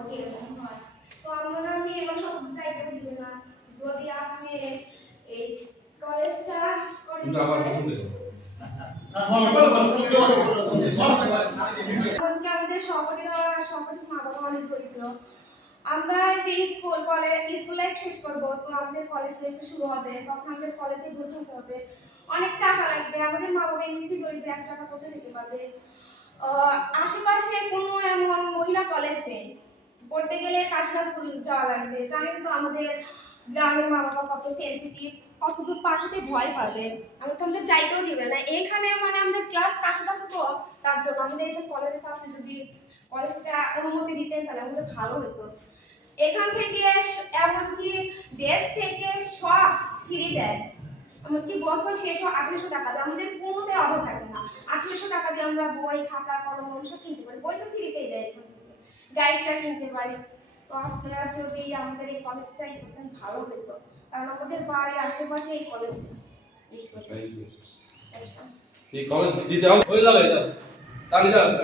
এরকম হয়। তো আমি এমন সব চাইতে দিব না যদি আপনি এই কলেজটা কিন্তু আবার পছন্দ এমনকি আমাদের সহপাঠী মা বাবা অনেক দরিদ্র। আমরা যে স্কুল লাইফ শেষ করবো, তো আমাদের কলেজ লাইফ শুরু হবে, তখন আমাদের কলেজে ভর্তি হতে হবে, অনেক টাকা লাগবে। আমাদের মা বাবা এমনিতেই দরিদ্র, 1 টাকা কোথা থেকে পাবে? আশেপাশে কোনো এমন মহিলা কলেজ নেই, পড়তে গেলে কাশিনাথপুর যাওয়া লাগবে। জানেন তো আমাদের গ্রামের মা বাবা কত সেন্সিটিভ, কত দূর পাঠাতে ভয় পাবে, আমি তো আমাদের চাইতেও দিবে না। এখানে মানে আমাদের ক্লাস কাছাকাছি, তো তার জন্য আমাদের এই যে কলেজের সাথে যদি কলেজটা অনুমতি দিতেন তাহলে আমাদের ভালো হতো। এখান থেকে এমনকি দেশ থেকে সব ফ্রি দেয়, এমনকি বছর শেষ 1800 টাকা দেয়, আমাদের কোনোটাই অভাব থাকে না। 1800 টাকা দিয়ে আমরা বই খাতা কলম সব কিনতে পারি, বই তো ফ্রিতেই দেয়, এখান থেকে গাইডটা কিনতে পারি। তো আপনারা যদি আমাদের এই কলেজটাই করতেন ভালো হতো, কারণ আমাদের বাড়ির আশেপাশে এই কলেজটা। এই কলেজ দিতে হবে, হয়ে যাবে, তাহলে যাবে।